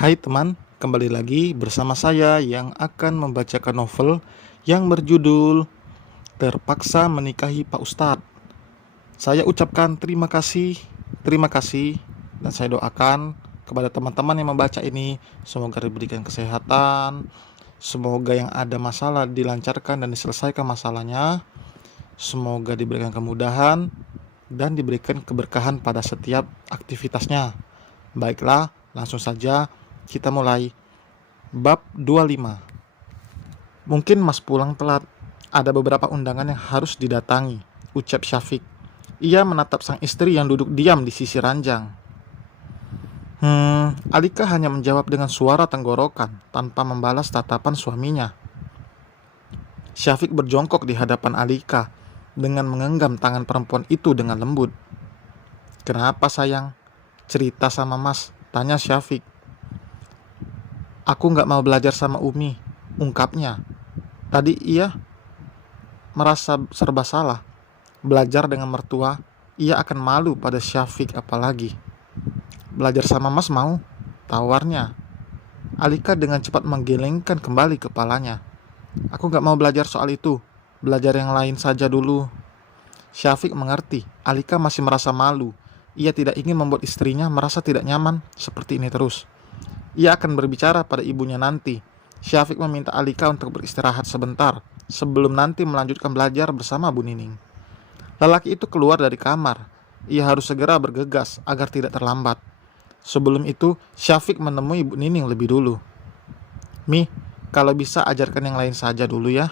Hai teman, kembali lagi bersama saya yang akan membacakan novel yang berjudul Terpaksa Menikahi Pak Ustadz. Saya ucapkan terima kasih, dan saya doakan kepada teman-teman yang membaca ini, semoga diberikan kesehatan, semoga yang ada masalah dilancarkan dan diselesaikan masalahnya, semoga diberikan kemudahan, dan diberikan keberkahan pada setiap aktivitasnya. Baiklah, langsung saja kita mulai. Bab 25. Mungkin Mas pulang telat. Ada beberapa undangan yang harus didatangi, ucap Syafiq. Ia menatap sang istri yang duduk diam di sisi ranjang. Alika hanya menjawab dengan suara tenggorokan tanpa membalas tatapan suaminya. Syafiq berjongkok di hadapan Alika dengan menggenggam tangan perempuan itu dengan lembut. Kenapa sayang? Cerita sama Mas, tanya Syafiq. Aku gak mau belajar sama Umi, ungkapnya. Tadi ia merasa serba salah. Belajar dengan mertua, ia akan malu pada Syafiq apalagi. Belajar sama Mas mau, tawarnya. Alika dengan cepat menggelengkan kembali kepalanya. Aku gak mau belajar soal itu, belajar yang lain saja dulu. Syafiq mengerti, Alika masih merasa malu. Ia tidak ingin membuat istrinya merasa tidak nyaman seperti ini terus. Ia akan berbicara pada ibunya nanti. Syafiq meminta Alika untuk beristirahat sebentar sebelum nanti melanjutkan belajar bersama Bu Nining. Lelaki itu keluar dari kamar. Ia harus segera bergegas agar tidak terlambat. Sebelum itu, Syafiq menemui Bu Nining lebih dulu. Mi, kalau bisa ajarkan yang lain saja dulu ya.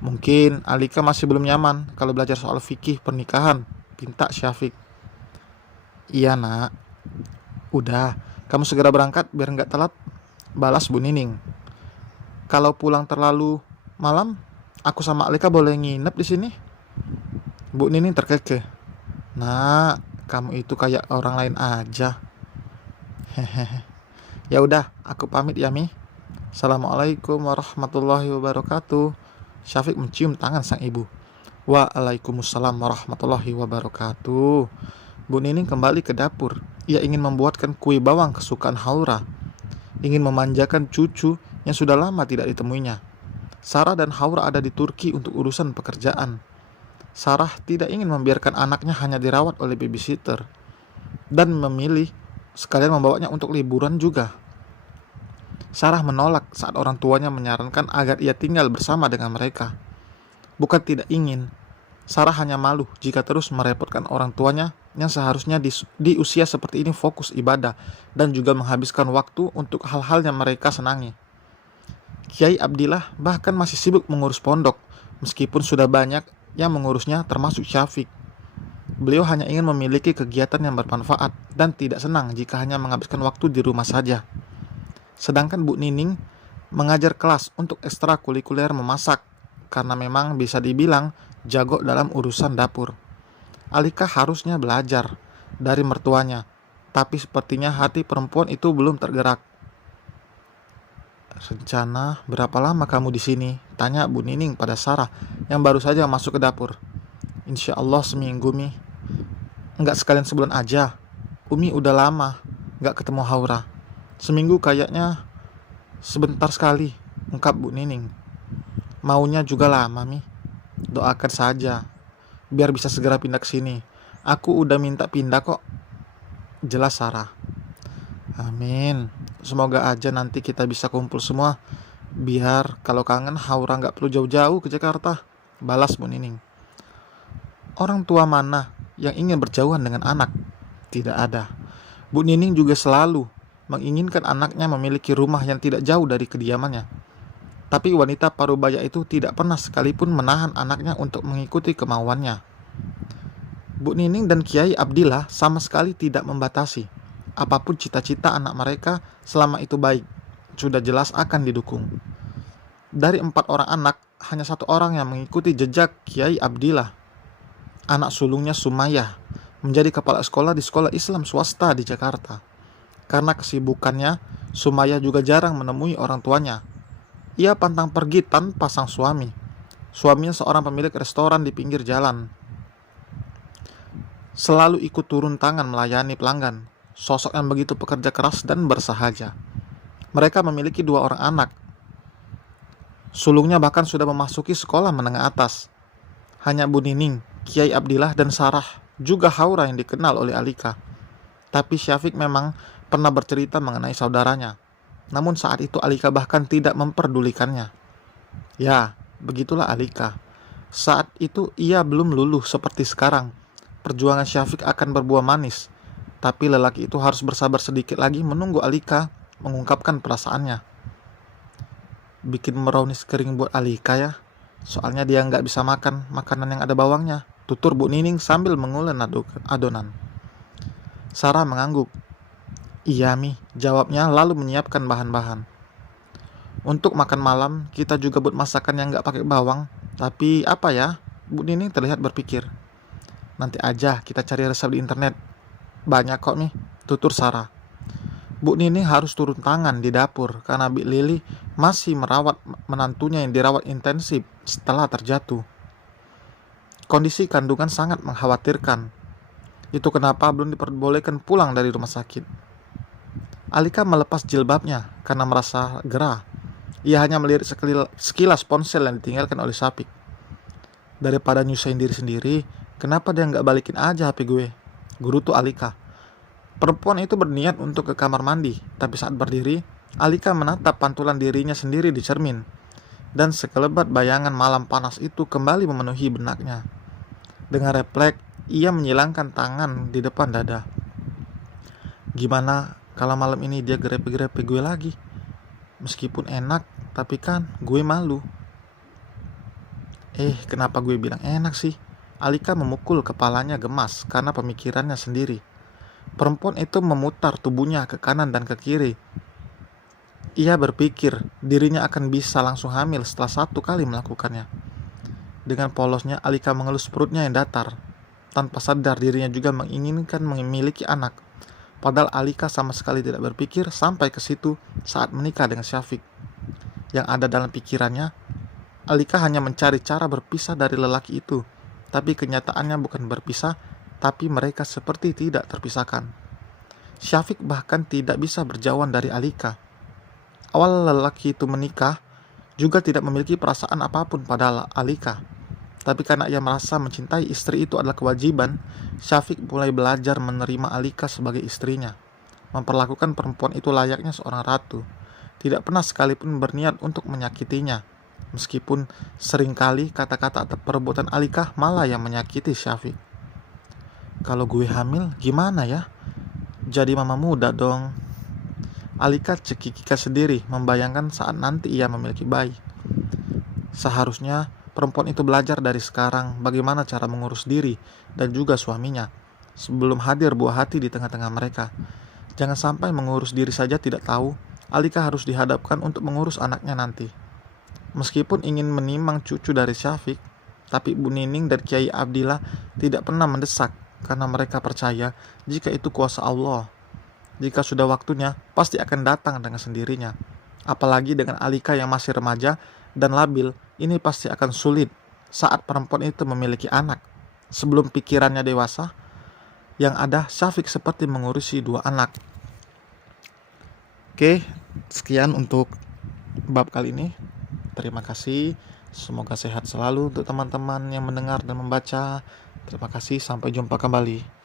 Mungkin Alika masih belum nyaman kalau belajar soal fikih pernikahan, pinta Syafiq. Iya nak. Udah, kamu segera berangkat biar nggak telat, balas Bu Nining. Kalau pulang terlalu malam, aku sama Alika boleh nginep di sini? Bu Nining terkekeh. Nah, kamu itu kayak orang lain aja. Hehehe. Ya udah, aku pamit ya Mi. Assalamualaikum warahmatullahi wabarakatuh. Syafiq mencium tangan sang ibu. Waalaikumsalam warahmatullahi wabarakatuh. Bu Nining kembali ke dapur. Ia ingin membuatkan kue bawang kesukaan Haura. Ingin memanjakan cucu yang sudah lama tidak ditemuinya. Sarah dan Haura ada di Turki untuk urusan pekerjaan. Sarah tidak ingin membiarkan anaknya hanya dirawat oleh babysitter dan memilih sekalian membawanya untuk liburan juga. Sarah menolak saat orang tuanya menyarankan agar ia tinggal bersama dengan mereka. Bukan tidak ingin, Sarah hanya malu jika terus merepotkan orang tuanya yang seharusnya di usia seperti ini fokus ibadah dan juga menghabiskan waktu untuk hal-hal yang mereka senangi. Kiai Abdillah bahkan masih sibuk mengurus pondok, meskipun sudah banyak yang mengurusnya termasuk Syafiq. Beliau hanya ingin memiliki kegiatan yang bermanfaat dan tidak senang jika hanya menghabiskan waktu di rumah saja. Sedangkan Bu Nining mengajar kelas untuk ekstrakurikuler memasak, karena memang bisa dibilang jago dalam urusan dapur. Alika harusnya belajar dari mertuanya, tapi sepertinya hati perempuan itu belum tergerak. Rencana berapa lama kamu di sini? Tanya Bu Nining pada Sarah yang baru saja masuk ke dapur. Insya Allah seminggu Mi. Enggak sekalian sebulan aja. Umi udah lama enggak ketemu Haura. Seminggu kayaknya sebentar sekali, ungkap Bu Nining. Maunya juga lama Mi. Doakan saja biar bisa segera pindah ke sini. Aku udah minta pindah kok, jelas Sarah. Amin. Semoga aja nanti kita bisa kumpul semua. Biar kalau kangen Haura gak perlu jauh-jauh ke Jakarta, balas Bu Nining. Orang tua mana yang ingin berjauhan dengan anak? Tidak ada. Bu Nining juga selalu menginginkan anaknya memiliki rumah yang tidak jauh dari kediamannya. Tapi wanita parubaya itu tidak pernah sekalipun menahan anaknya untuk mengikuti kemauannya. Bu Nining dan Kiai Abdillah sama sekali tidak membatasi. Apapun cita-cita anak mereka selama itu baik, sudah jelas akan didukung. Dari 4 orang anak, hanya 1 orang yang mengikuti jejak Kiai Abdillah. Anak sulungnya Sumayyah menjadi kepala sekolah di sekolah Islam swasta di Jakarta. Karena kesibukannya, Sumayyah juga jarang menemui orang tuanya. Ia pantang pergi tanpa sang suami. Suaminya seorang pemilik restoran di pinggir jalan. Selalu ikut turun tangan melayani pelanggan. Sosok yang begitu pekerja keras dan bersahaja. Mereka memiliki 2 orang anak. Sulungnya bahkan sudah memasuki sekolah menengah atas. Hanya Bu Nining, Kiai Abdillah, dan Sarah, juga Haura yang dikenal oleh Alika. Tapi Syafiq memang pernah bercerita mengenai saudaranya. Namun saat itu Alika bahkan tidak memperdulikannya. Ya, begitulah Alika. Saat itu ia belum luluh seperti sekarang. Perjuangan Syafiq akan berbuah manis. Tapi lelaki itu harus bersabar sedikit lagi menunggu Alika mengungkapkan perasaannya. Bikin brownies kering buat Alika ya. Soalnya dia nggak bisa makan makanan yang ada bawangnya, tutur Bu Nining sambil mengulen adonan. Sarah mengangguk. Iya Mi, jawabnya lalu menyiapkan bahan-bahan. Untuk makan malam, kita juga buat masakan yang nggak pakai bawang. Tapi apa ya? Bu Nining terlihat berpikir. Nanti aja kita cari resep di internet. Banyak kok Mi, tutur Sarah. Bu Nining harus turun tangan di dapur karena Bi Lili masih merawat menantunya yang dirawat intensif setelah terjatuh. Kondisi kandungan sangat mengkhawatirkan. Itu kenapa belum diperbolehkan pulang dari rumah sakit. Alika melepas jilbabnya karena merasa gerah. Ia hanya melihat sekilas ponsel yang ditinggalkan oleh Syafiq. Daripada nyusahin diri sendiri, kenapa dia nggak balikin aja HP gue? Gerutu Alika. Perempuan itu berniat untuk ke kamar mandi, tapi saat berdiri, Alika menatap pantulan dirinya sendiri di cermin. Dan sekelebat bayangan malam panas itu kembali memenuhi benaknya. Dengan refleks, ia menyilangkan tangan di depan dada. Gimana kalau malam ini dia grepe-grepe gue lagi? Meskipun enak, tapi kan gue malu. Kenapa gue bilang enak sih? Alika memukul kepalanya gemas karena pemikirannya sendiri. Perempuan itu memutar tubuhnya ke kanan dan ke kiri. Ia berpikir dirinya akan bisa langsung hamil setelah 1 kali melakukannya. Dengan polosnya Alika mengelus perutnya yang datar. Tanpa sadar dirinya juga menginginkan memiliki anak. Padahal Alika sama sekali tidak berpikir sampai ke situ saat menikah dengan Syafiq. Yang ada dalam pikirannya, Alika hanya mencari cara berpisah dari lelaki itu. Tapi kenyataannya bukan berpisah, tapi mereka seperti tidak terpisahkan. Syafiq bahkan tidak bisa berjauhan dari Alika. Awal lelaki itu menikah, juga tidak memiliki perasaan apapun pada Alika. Tapi karena ia merasa mencintai istri itu adalah kewajiban, Syafiq mulai belajar menerima Alika sebagai istrinya. Memperlakukan perempuan itu layaknya seorang ratu. Tidak pernah sekalipun berniat untuk menyakitinya. Meskipun seringkali kata-kata atau perbuatan Alika malah yang menyakiti Syafiq. Kalau gue hamil gimana ya? Jadi mama muda dong. Alika cekikika sendiri membayangkan saat nanti ia memiliki bayi. Seharusnya perempuan itu belajar dari sekarang bagaimana cara mengurus diri dan juga suaminya sebelum hadir buah hati di tengah-tengah mereka. Jangan sampai mengurus diri saja tidak tahu, Alika harus dihadapkan untuk mengurus anaknya nanti. Meskipun ingin menimang cucu dari Syafiq, tapi Bu Nining dan Kiai Abdillah tidak pernah mendesak karena mereka percaya jika itu kuasa Allah. Jika sudah waktunya, pasti akan datang dengan sendirinya. Apalagi dengan Alika yang masih remaja dan labil, ini pasti akan sulit saat perempuan itu memiliki anak. Sebelum pikirannya dewasa, yang ada Syafiq seperti mengurusi 2 anak. Oke, sekian untuk bab kali ini. Terima kasih. Semoga sehat selalu untuk teman-teman yang mendengar dan membaca. Terima kasih, sampai jumpa kembali.